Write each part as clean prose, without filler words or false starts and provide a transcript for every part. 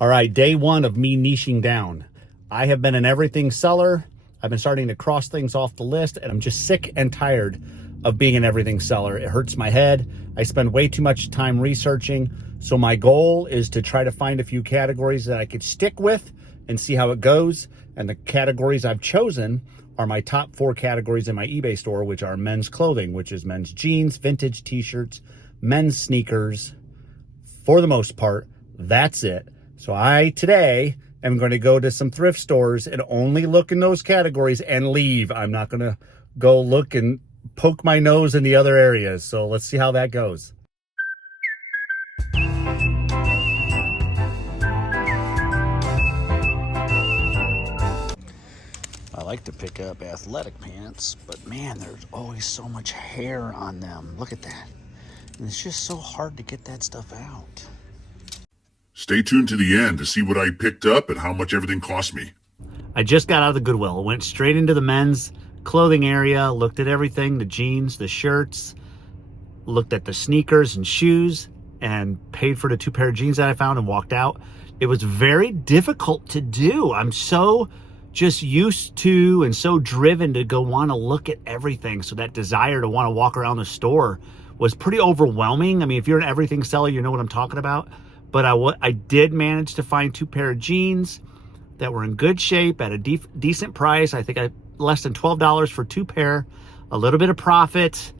All right, day one of me niching down. I have been an everything seller. I've been starting to cross things off the list, and I'm just sick and tired of being an everything seller. It hurts my head. I spend way too much time researching. So my goal is to try to find a few categories that I could stick with and see how it goes. And the categories I've chosen are my top 4 categories in my eBay store, which are men's clothing, which is men's jeans, vintage t-shirts, men's sneakers. For the most part, that's it. So today am going to go to some thrift stores and only look in those categories and leave. I'm not going to go look and poke my nose in the other areas. So let's see how that goes. I like to pick up athletic pants, but man, there's always so much hair on them. Look at that. And it's just so hard to get that stuff out. Stay tuned to the end to see what I picked up and how much everything cost me. I just got out of the Goodwill, went straight into the men's clothing area, looked at everything, the jeans, the shirts, looked at the sneakers and shoes, and paid for the 2 pair of jeans that I found and walked out. It was very difficult to do. I'm so just used to and so driven to go want to look at everything. So that desire to want to walk around the store was pretty overwhelming. I mean, if you're an everything seller, you know what I'm talking about. But I did manage to find 2 pair of jeans that were in good shape at a decent price. I think less than $12 for 2 pair, a little bit of profit,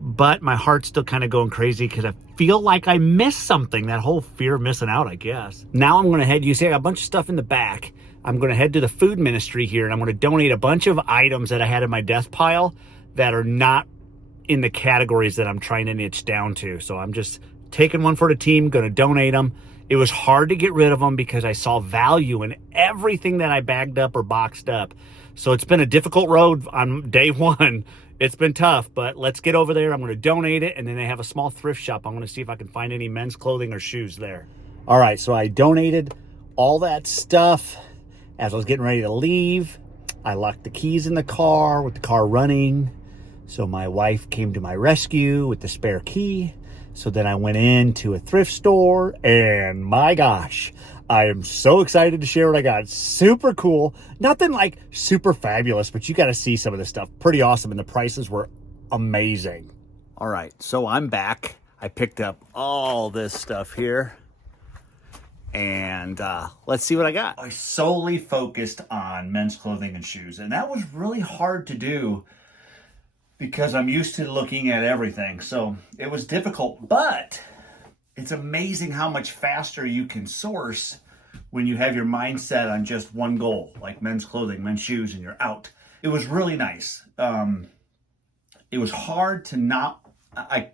but my heart's still kind of going crazy because I feel like I missed something, that whole fear of missing out, I guess. Now I'm going to head, you see I got a bunch of stuff in the back. I'm going to head to the food ministry here and I'm going to donate a bunch of items that I had in my death pile that are not in the categories that I'm trying to niche down to. So I'm just taking one for the team, going to donate them. It was hard to get rid of them because I saw value in everything that I bagged up or boxed up. So it's been a difficult road on day one. It's been tough, but let's get over there. I'm going to donate it, and then they have a small thrift shop. I'm going to see if I can find any men's clothing or shoes there. All right, so I donated all that stuff. As I was getting ready to leave, I locked the keys in the car with the car running. So my wife came to my rescue with the spare key. So then I went into a thrift store, and my gosh, I am so excited to share what I got. Super cool. Nothing like super fabulous, but you got to see some of this stuff. Pretty awesome, and the prices were amazing. All right, so I'm back. I picked up all this stuff here, and let's see what I got. I solely focused on men's clothing and shoes, and that was really hard to do because I'm used to looking at everything. So it was difficult, but it's amazing how much faster you can source when you have your mindset on just one goal, like men's clothing, men's shoes, and you're out. It was really nice. It was hard to not, I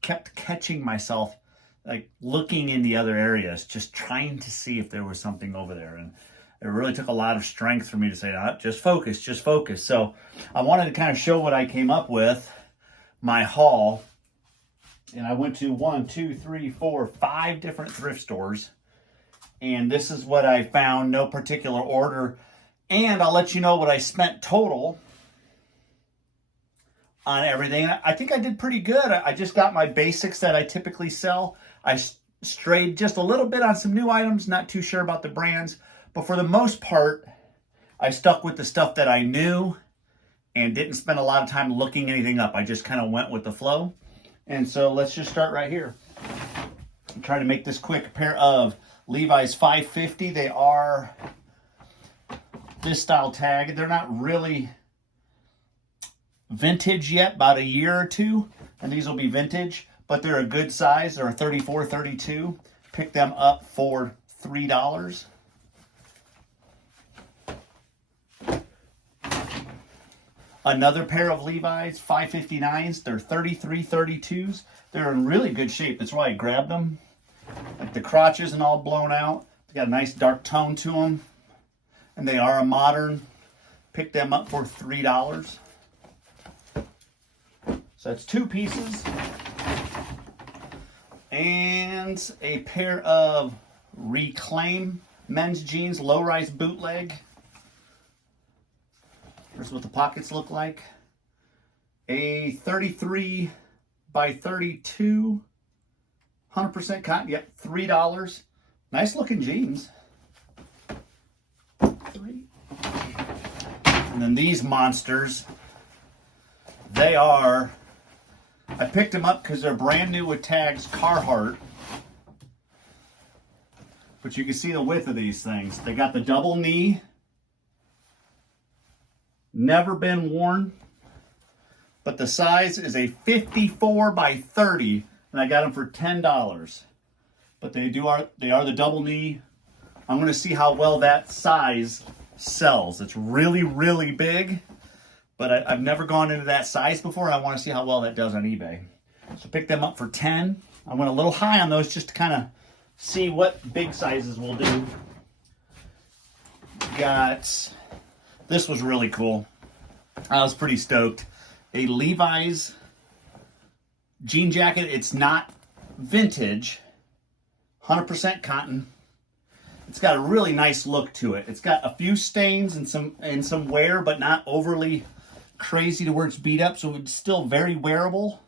kept catching myself like looking in the other areas, just trying to see if there was something over there. And it really took a lot of strength for me to say, just focus, just focus. So I wanted to kind of show what I came up with, my haul. And I went to 5 different thrift stores. And this is what I found, no particular order. And I'll let you know what I spent total on everything. I think I did pretty good. I just got my basics that I typically sell. I strayed just a little bit on some new items, not too sure about the brands. But for the most part, I stuck with the stuff that I knew and didn't spend a lot of time looking anything up. I just kind of went with the flow. And so let's just start right here. I'm trying to make this quick. A pair of Levi's 550. They are this style tag. They're not really vintage yet, about a year or two. And these will be vintage, but they're a good size. They're a 34, 32. Picked them up for $3. Another pair of Levi's 559s. They're 33, 32s. They're in really good shape. That's why I grabbed them. Like the crotch isn't all blown out. They got a nice dark tone to them. And they are a modern. Picked them up for $3. So that's 2 pieces. And a pair of Reclaim men's jeans, low-rise bootleg. Here's what the pockets look like. A 33 by 32, 100% cotton. Yep, $3. Nice looking jeans. 3. And then these monsters, they are, I picked them up because they're brand new with tags, Carhartt. But you can see the width of these things. They got the double knee. Never been worn. But the size is a 54 by 30. And I got them for $10. But they are the double knee. I'm going to see how well that size sells. It's really, really big. But I've never gone into that size before. I want to see how well that does on eBay. So pick them up for 10. I went a little high on those just to kind of see what big sizes will do. This was really cool. I was pretty stoked. A Levi's jean jacket. It's not vintage. 100% cotton. It's got a really nice look to it. It's got a few stains and some wear, but not overly crazy to where it's beat up. So it's still very wearable.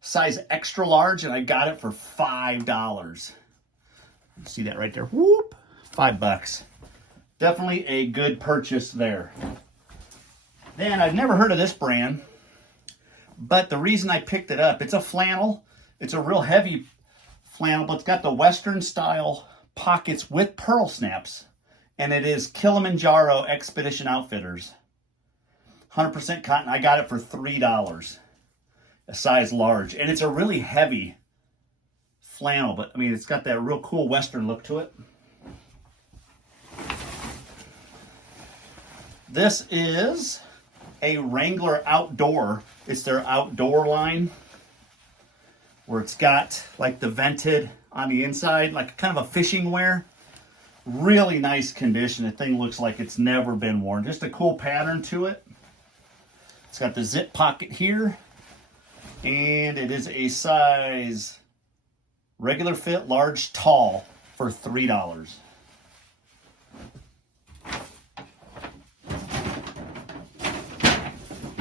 Size extra large, and I got it for $5. See that right there? Whoop! $5. Definitely a good purchase there. Then I've never heard of this brand, but the reason I picked it up, it's a flannel. It's a real heavy flannel, but it's got the Western style pockets with pearl snaps, and it is Kilimanjaro Expedition Outfitters. 100% cotton. I got it for $3. A size large, and it's a really heavy flannel, but I mean, it's got that real cool Western look to it. This is a Wrangler Outdoor. It's their outdoor line, where it's got like the vented on the inside, like kind of a fishing wear. Really nice condition. The thing looks like it's never been worn. Just a cool pattern to it. It's got the zip pocket here. And it is a size regular fit, large, tall for $3.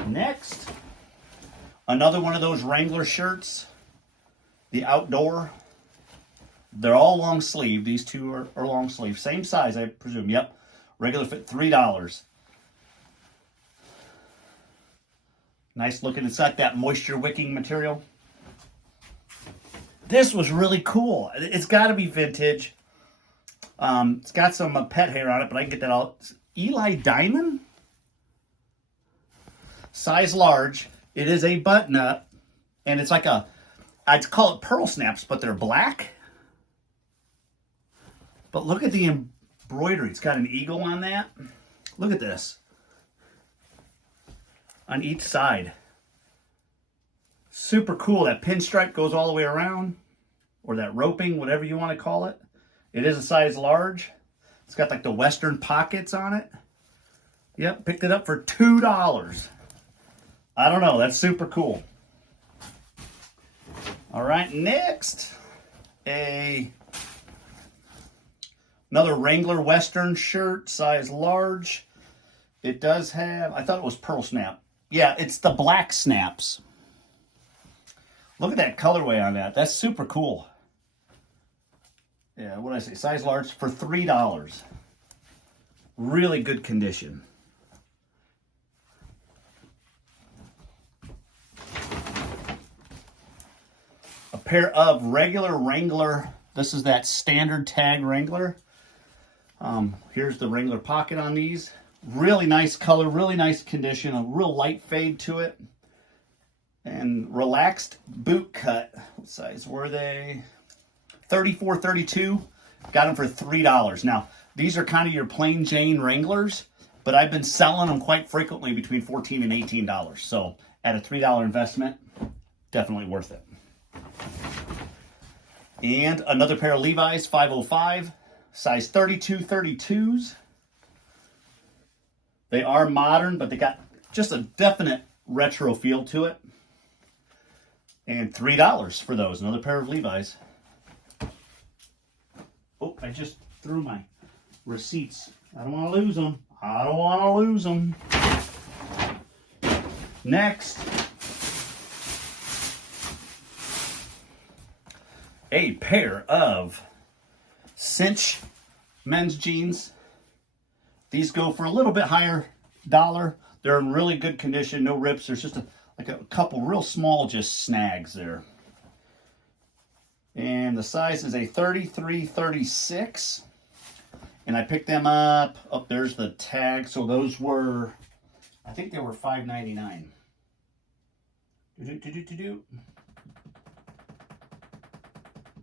Next, another one of those Wrangler shirts, the outdoor. They're all long sleeve. These two are long sleeve. Same size, I presume. Yep. Regular fit, $3. Nice looking. It's got that moisture wicking material. This was really cool. It's got to be vintage. It's got some pet hair on it, but I can get that all. It's Eli Diamond. Size large. It is a button up. And it's like I'd call it pearl snaps, but they're black. But look at the embroidery. It's got an eagle on that. Look at this. On each side. Super cool. That pinstripe goes all the way around, or that roping, whatever you want to call it. It is a size large. It's got like the Western pockets on it. Yep, picked it up for $2. I don't know, that's super cool. All right, next, another Wrangler Western shirt, size large. It does have, I thought it was pearl snap. Yeah, it's the black snaps. Look at that colorway on that. That's super cool. Yeah, what did I say? Size large for $3. Really good condition. A pair of regular Wrangler. This is that standard tag Wrangler. Here's the Wrangler pocket on these. Really nice color, really nice condition, a real light fade to it. And relaxed boot cut. What size were they? 34, 32. Got them for $3. Now, these are kind of your plain Jane Wranglers, but I've been selling them quite frequently between $14 and $18. So at a $3 investment, definitely worth it. And another pair of Levi's 505, size 32, 32s. They are modern, but they got just a definite retro feel to it. And $3 for those. Another pair of Levi's. Oh, I just threw my receipts. I don't want to lose them. I don't want to lose them. Next, a pair of cinch men's jeans. These go for a little bit higher dollar. They're in really good condition, no rips. There's just like a couple real small just snags there. And the size is a 33-36. And I picked them up. Oh, there's the tag. So those were, I think they were $5.99.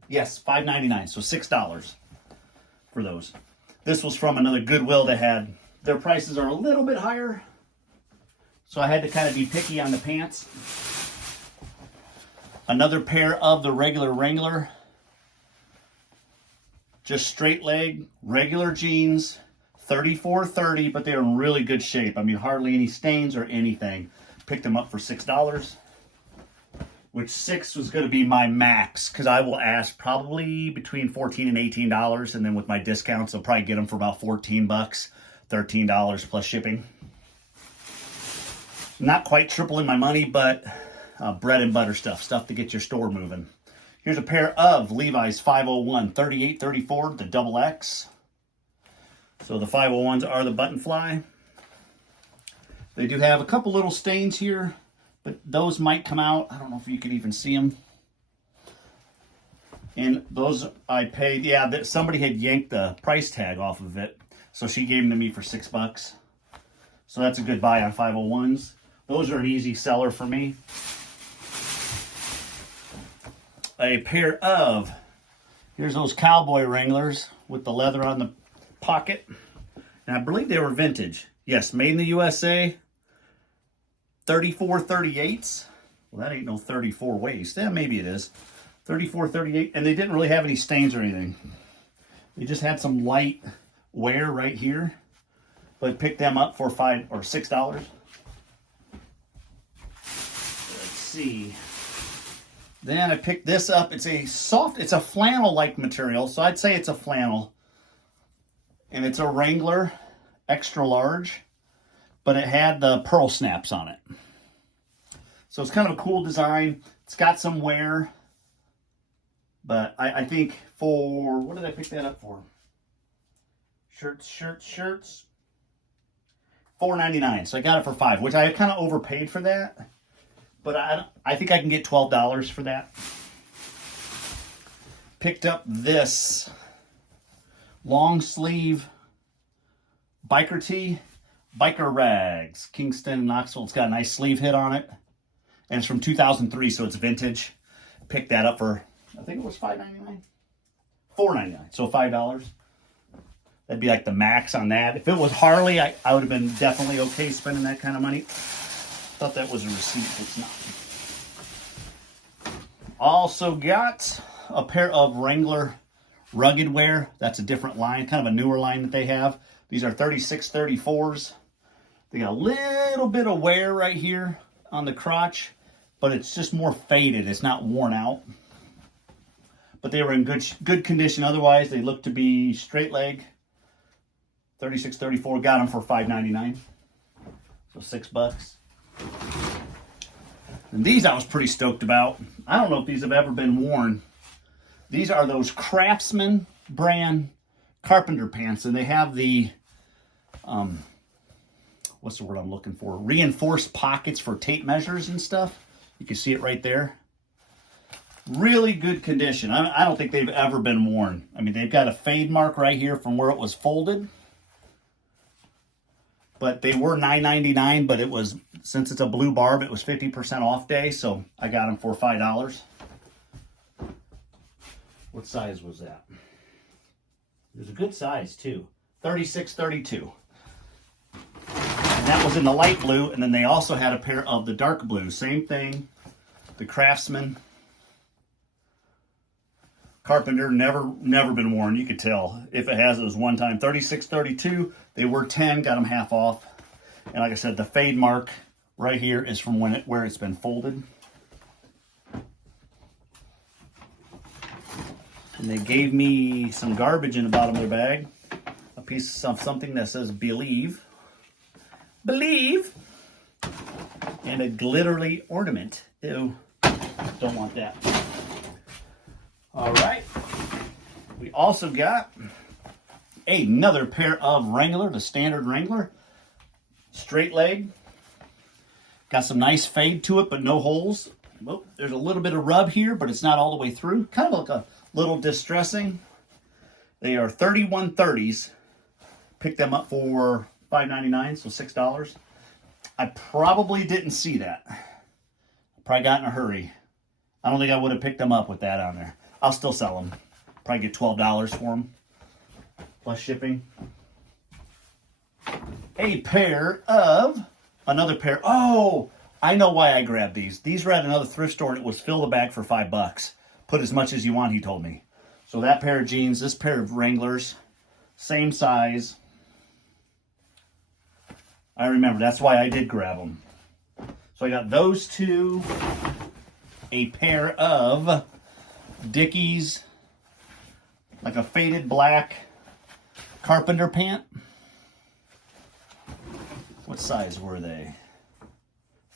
Yes, $5.99. So $6 for those. This was from another Goodwill that had, their prices are a little bit higher. So I had to kind of be picky on the pants. Another pair of the regular Wrangler. Just straight leg, regular jeans, 34.30, but they're in really good shape. I mean, hardly any stains or anything. Picked them up for $6, which $6 was going to be my max, because I will ask probably between $14 and $18, and then with my discounts, I'll probably get them for about $14, $13 plus shipping. Not quite tripling my money, but bread and butter stuff to get your store moving. Here's a pair of Levi's 501 38-34, the double X. So the 501s are the button fly. They do have a couple little stains here, but those might come out. I don't know if you can even see them. And those I paid, yeah, somebody had yanked the price tag off of it. So she gave them to me for $6. So that's a good buy on 501s. Those are an easy seller for me. A pair of, here's those cowboy Wranglers with the leather on the pocket. And I believe they were vintage. Yes, made in the USA. 34-38s. Well, that ain't no 34 waist. Yeah, maybe it is. 34-38. And they didn't really have any stains or anything. They just had some light wear right here. But picked them up for $5 or $6. Let's see. Then I picked this up. It's a flannel-like material, so I'd say it's a flannel. And it's a Wrangler extra large, but it had the pearl snaps on it. So it's kind of a cool design. It's got some wear, but I think for, what did I pick that up for? Shirts. $4.99. So I got it for $5, which I kind of overpaid for that. But I think I can get $12 for that. Picked up this long sleeve biker tee, biker rags, Kingston and Knoxville. It's got a nice sleeve hit on it. And it's from 2003, so it's vintage. Picked that up for, I think it was $5.99? $4.99, so $5. That'd be like the max on that. If it was Harley, I would have been definitely okay spending that kind of money. Thought that was a receipt. It's not. Also got a pair of Wrangler rugged wear. That's a different line, kind of a newer line that they have. These are 36-34s. They got a little bit of wear right here on the crotch, but it's just more faded. It's not worn out. But they were in good condition. Otherwise, they look to be straight leg. 36-34. Got them for $5.99. So $6. And these I was pretty stoked about. I don't know if these have ever been worn. These are those Craftsman brand carpenter pants, and they have the what's the word I'm looking for? Reinforced pockets for tape measures and stuff. You can see it right there. Really good condition. I don't think they've ever been worn. I mean, they've got a fade mark right here from where it was folded. But they were $9.99, but it was, since it's a blue barb, it was 50% off day, so I got them for $5. What size was that? It was a good size, too. 36-32. And that was in the light blue, and then they also had a pair of the dark blue. Same thing. The Craftsman Carpenter, never been worn. You could tell. If it has, it was one time. 36-32. They were 10, got them half off. And like I said, the fade mark right here is from where it's been folded. And they gave me some garbage in the bottom of their bag. A piece of something that says Believe. Believe! And a glittery ornament. Ew. Don't want that. All right. We also got another pair of Wrangler, the standard Wrangler. Straight leg. Got some nice fade to it, but no holes. Oh, there's a little bit of rub here, but it's not all the way through. Kind of like a little distressing. They are 3130s. Picked them up for $5.99, so $6. I probably didn't see that. I probably got in a hurry. I don't think I would have picked them up with that on there. I'll still sell them. Probably get $12 for them, plus shipping. Another pair. Oh, I know why I grabbed these. These were at another thrift store, and it was fill the bag for $5. Put as much as you want, he told me. So that pair of jeans, this pair of Wranglers, same size. I remember, that's why I did grab them. So I got those two, a pair of Dickies, like a faded black carpenter pant. What size were they?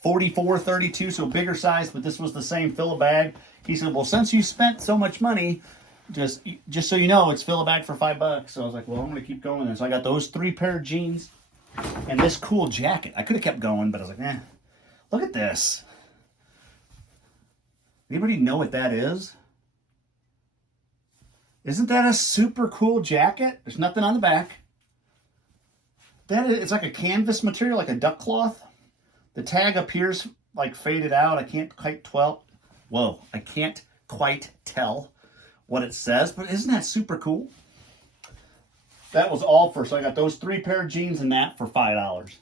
44, 32, so bigger size, but this was the same fill a bag. He said, well, since you spent so much money, just so you know, it's fill a bag for $5. So I was like, well, I'm going to keep going then. So I got those 3 pair of jeans and this cool jacket. I could have kept going, but I was like, look at this. Anybody know what that is? Isn't that a super cool jacket? There's nothing on the back. It's like a canvas material, like a duck cloth. The tag appears like faded out. I can't quite tell. Whoa, I can't quite tell what it says, but isn't that super cool? That was all so I got those 3 pair of jeans and that for $5.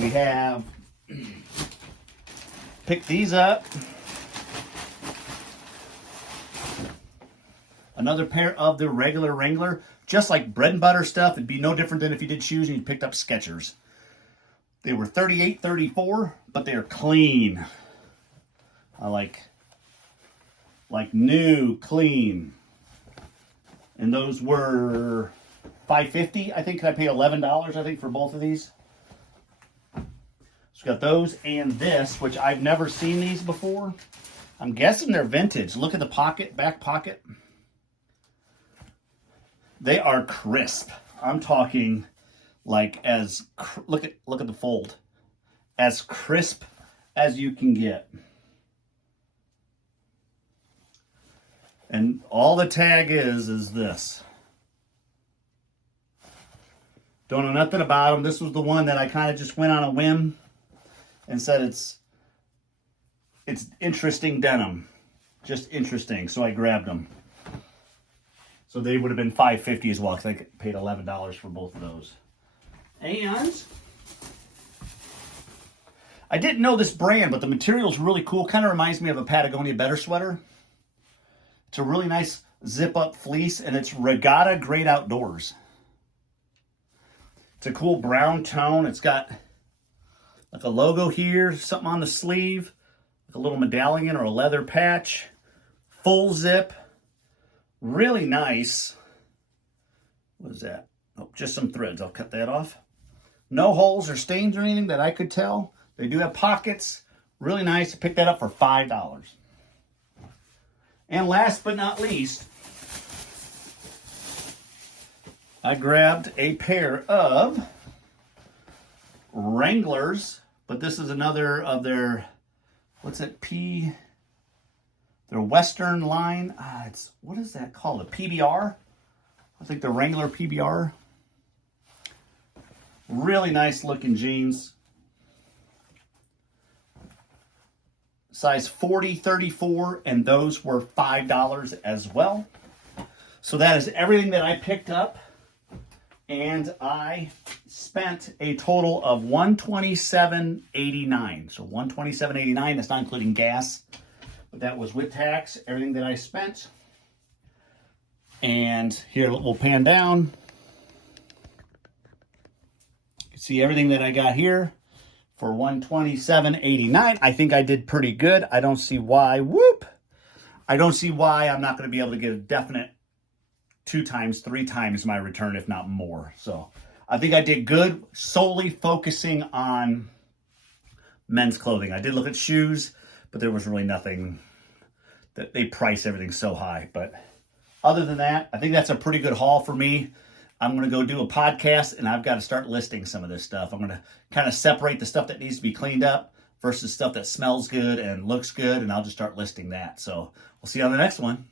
We have picked these up. Another pair of the regular Wrangler, just like bread and butter stuff. It'd be no different than if you did shoes and you picked up Skechers. They were $38.34, but they're clean. I like new, clean. And those were $5.50. I think I paid $11, I think, for both of these. So we got those and this, which I've never seen these before. I'm guessing they're vintage. Look at the pocket, back pocket. They are crisp. I'm talking like look at the fold. As crisp as you can get. And all the tag is this. Don't know nothing about them. This was the one that I kind of just went on a whim and said it's interesting denim. Just interesting. So I grabbed them. So they would have been $5.50 as well, because I paid $11 for both of those. And I didn't know this brand, but the material's really cool. Kind of reminds me of a Patagonia Better sweater. It's a really nice zip-up fleece, and it's Regatta Great Outdoors. It's a cool brown tone. It's got like a logo here, something on the sleeve, like a little medallion or a leather patch. Full zip. Really nice. What is that? Oh, just some threads. I'll cut that off. No holes or stains or anything that I could tell. They do have pockets. Really nice. I picked that up for $5. And last but not least, I grabbed a pair of Wranglers, but this is another of their, what's it, their Western line. What is that called? A PBR? I think the Wrangler PBR. Really nice looking jeans. Size 40, 34, and those were $5 as well. So that is everything that I picked up. And I spent a total of $127.89. So $127.89, that's not including gas. But that was with tax, everything that I spent. And here we'll pan down. You can see everything that I got here for $127.89. I think I did pretty good. I don't see why, I don't see why I'm not going to be able to get a definite 2 times, 3 times my return, if not more. So I think I did good, solely focusing on men's clothing. I did look at shoes, but there was really nothing that they price everything so high. But other than that, I think that's a pretty good haul for me. I'm going to go do a podcast, and I've got to start listing some of this stuff. I'm going to kind of separate the stuff that needs to be cleaned up versus stuff that smells good and looks good, and I'll just start listing that. So we'll see you on the next one.